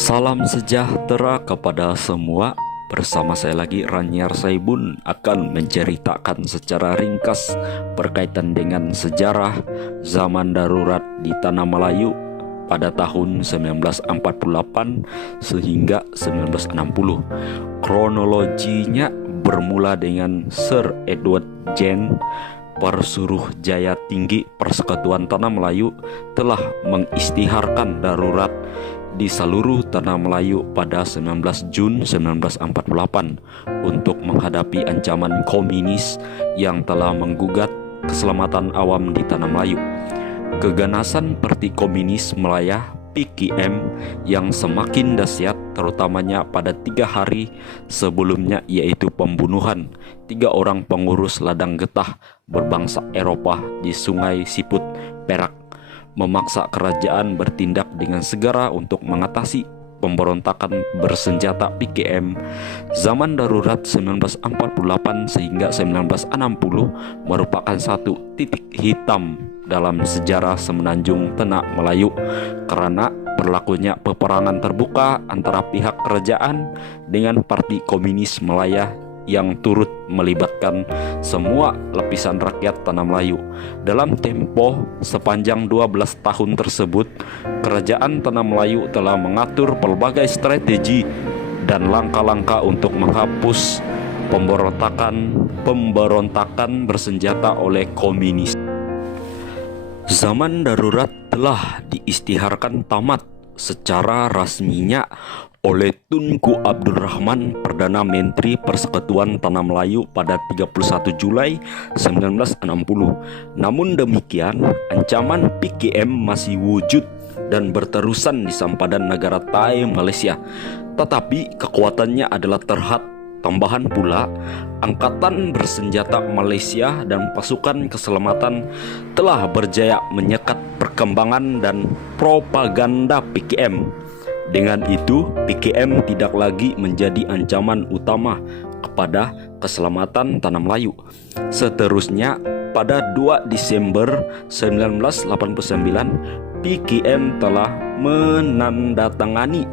Salam sejahtera kepada semua. Bersama saya lagi Ranyar Saibun akan menceritakan secara ringkas berkaitan dengan sejarah zaman darurat di Tanah Melayu pada tahun 1948 sehingga 1960. Kronologinya bermula dengan Sir Edward Gen, Persuruh Jaya Tinggi Persekutuan Tanah Melayu, telah mengistiharkan darurat di seluruh Tanah Melayu pada 19 Jun 1948 untuk menghadapi ancaman komunis yang telah menggugat keselamatan awam di Tanah Melayu. Keganasan Parti Komunis Melayah (PKM) yang semakin dahsyat terutamanya pada 3 hari sebelumnya, yaitu pembunuhan 3 orang pengurus ladang getah berbangsa Eropa di Sungai Siput, Perak, memaksa kerajaan bertindak dengan segera untuk mengatasi pemberontakan bersenjata PKM. Zaman darurat 1948 sehingga 1960 merupakan satu titik hitam dalam sejarah Semenanjung Tanah Melayu karena berlakunya peperangan terbuka antara pihak kerajaan dengan Parti Komunis Melayah yang turut melibatkan semua lapisan rakyat Tanah Melayu. Dalam tempo sepanjang 12 tahun tersebut, kerajaan Tanah Melayu telah mengatur pelbagai strategi dan langkah-langkah untuk menghapus pemberontakan bersenjata oleh komunis. Zaman darurat telah diistiharkan tamat secara rasminya oleh Tunku Abdul Rahman, Perdana Menteri Persekutuan Tanah Melayu pada 31 Julai 1960. Namun demikian, ancaman PKM masih wujud dan berterusan di sempadan negara Thai Malaysia. Tetapi kekuatannya adalah terhad. Tambahan pula, Angkatan Bersenjata Malaysia dan pasukan keselamatan telah berjaya menyekat perkembangan dan propaganda PKM. Dengan itu, PKM tidak lagi menjadi ancaman utama kepada keselamatan Tanah Melayu. Seterusnya, pada 2 Desember 1989, PKM telah menandatangani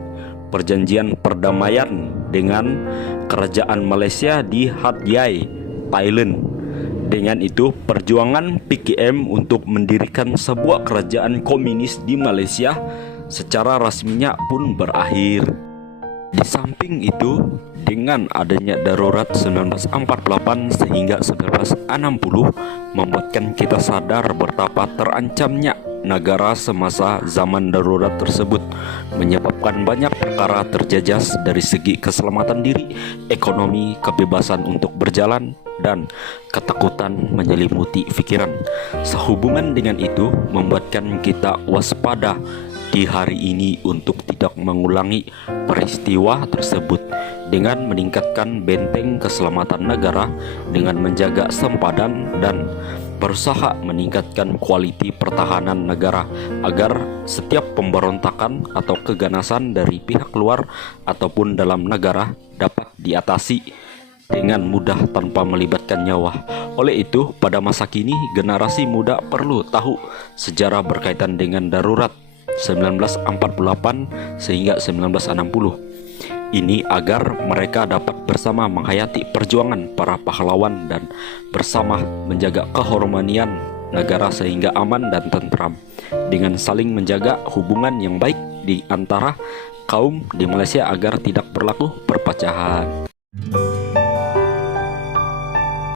perjanjian perdamaian dengan kerajaan Malaysia di Hat Yai, Thailand. Dengan itu, perjuangan PKM untuk mendirikan sebuah kerajaan komunis di Malaysia secara rasminya pun berakhir. Di samping itu, dengan adanya darurat 1948 sehingga 1960 membuatkan kita sadar betapa terancamnya negara semasa zaman darurat tersebut, menyebabkan banyak perkara terjejas dari segi keselamatan diri, ekonomi, kebebasan untuk berjalan, dan ketakutan menyelimuti pikiran. Sehubungan dengan itu, membuatkan kita waspada di hari ini untuk tidak mengulangi peristiwa tersebut dengan meningkatkan benteng keselamatan negara dengan menjaga sempadan dan berusaha meningkatkan kualiti pertahanan negara agar setiap pemberontakan atau keganasan dari pihak luar ataupun dalam negara dapat diatasi dengan mudah tanpa melibatkan nyawa. Oleh itu, pada masa kini generasi muda perlu tahu sejarah berkaitan dengan darurat 1948 sehingga 1960 ini agar mereka dapat bersama menghayati perjuangan para pahlawan dan bersama menjaga kehormatan negara sehingga aman dan tentram, dengan saling menjaga hubungan yang baik di antara kaum di Malaysia agar tidak berlaku perpecahan.